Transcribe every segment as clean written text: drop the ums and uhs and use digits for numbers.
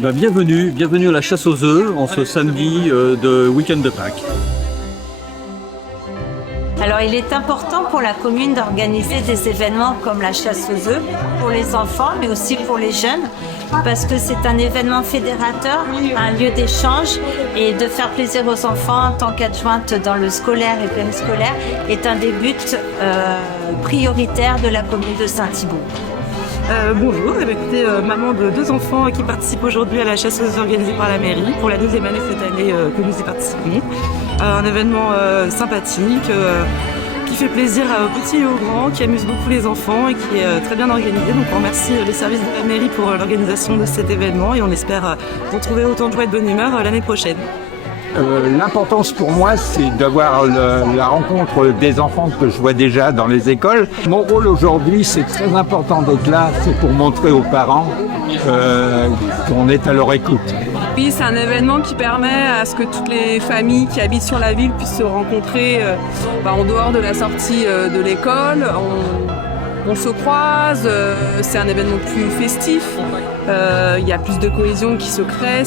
Bienvenue à la chasse aux œufs en ce samedi de week-end de Pâques. Alors il est important pour la commune d'organiser des événements comme la chasse aux œufs pour les enfants mais aussi pour les jeunes parce que c'est un événement fédérateur, un lieu d'échange et de faire plaisir aux enfants en tant qu'adjointe dans le scolaire et périscolaire est un des buts prioritaires de la commune de Saint-Thibault. Bonjour, écoutez, maman de 2 enfants qui participent aujourd'hui à la chasse aux œufs organisée par la mairie pour la 2e année cette année que nous y participons. Un événement sympathique qui fait plaisir aux petits et aux grands, qui amuse beaucoup les enfants et qui est très bien organisé. Donc on remercie les services de la mairie pour l'organisation de cet événement et on espère retrouver autant de joie et de bonne humeur l'année prochaine. L'importance pour moi, c'est d'avoir la rencontre des enfants que je vois déjà dans les écoles. Mon rôle aujourd'hui, c'est très important d'être là, c'est pour montrer aux parents qu'on est à leur écoute. Oui, c'est un événement qui permet à ce que toutes les familles qui habitent sur la ville puissent se rencontrer en dehors de la sortie de l'école. On se croise, c'est un événement plus festif, il y a plus de cohésion qui se crée,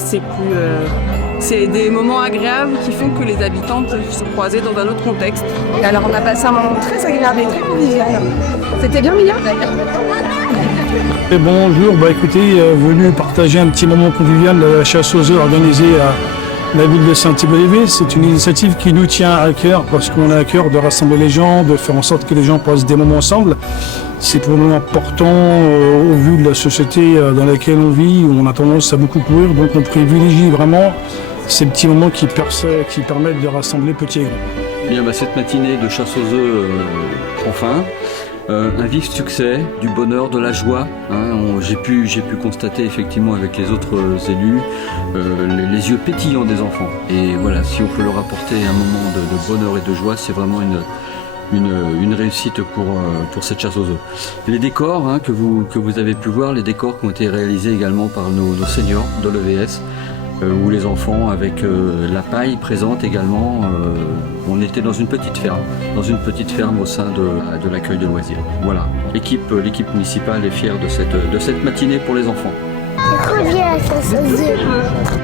c'est des moments agréables qui font que les habitants peuvent se croiser dans un autre contexte. Alors on a passé un moment très agréable et très convivial. C'était bien Mia d'ailleurs. Et bonjour, écoutez, venu partager un petit moment convivial de la chasse aux œufs organisée à la ville de Saint-Thibault-les-Vés. C'est une initiative qui nous tient à cœur parce qu'on a à cœur de rassembler les gens, de faire en sorte que les gens passent des moments ensemble. C'est pour nous important au vu de la société dans laquelle on vit, où on a tendance à beaucoup courir, donc on privilégie vraiment ces petits moments qui permettent de rassembler petits et grands. Cette matinée de chasse aux œufs prend fin. Un vif succès, du bonheur, de la joie. J'ai pu constater effectivement avec les autres élus les yeux pétillants des enfants. Et voilà, si on peut leur apporter un moment de bonheur et de joie, c'est vraiment une réussite pour cette chasse aux œufs. Les décors que vous avez pu voir, les décors qui ont été réalisés également par nos seniors de l'EVS, où les enfants avec la paille présente également, on était dans une petite ferme au sein de l'accueil de loisirs. Voilà, l'équipe municipale est fière de cette matinée pour les enfants. C'est trop bien, ça se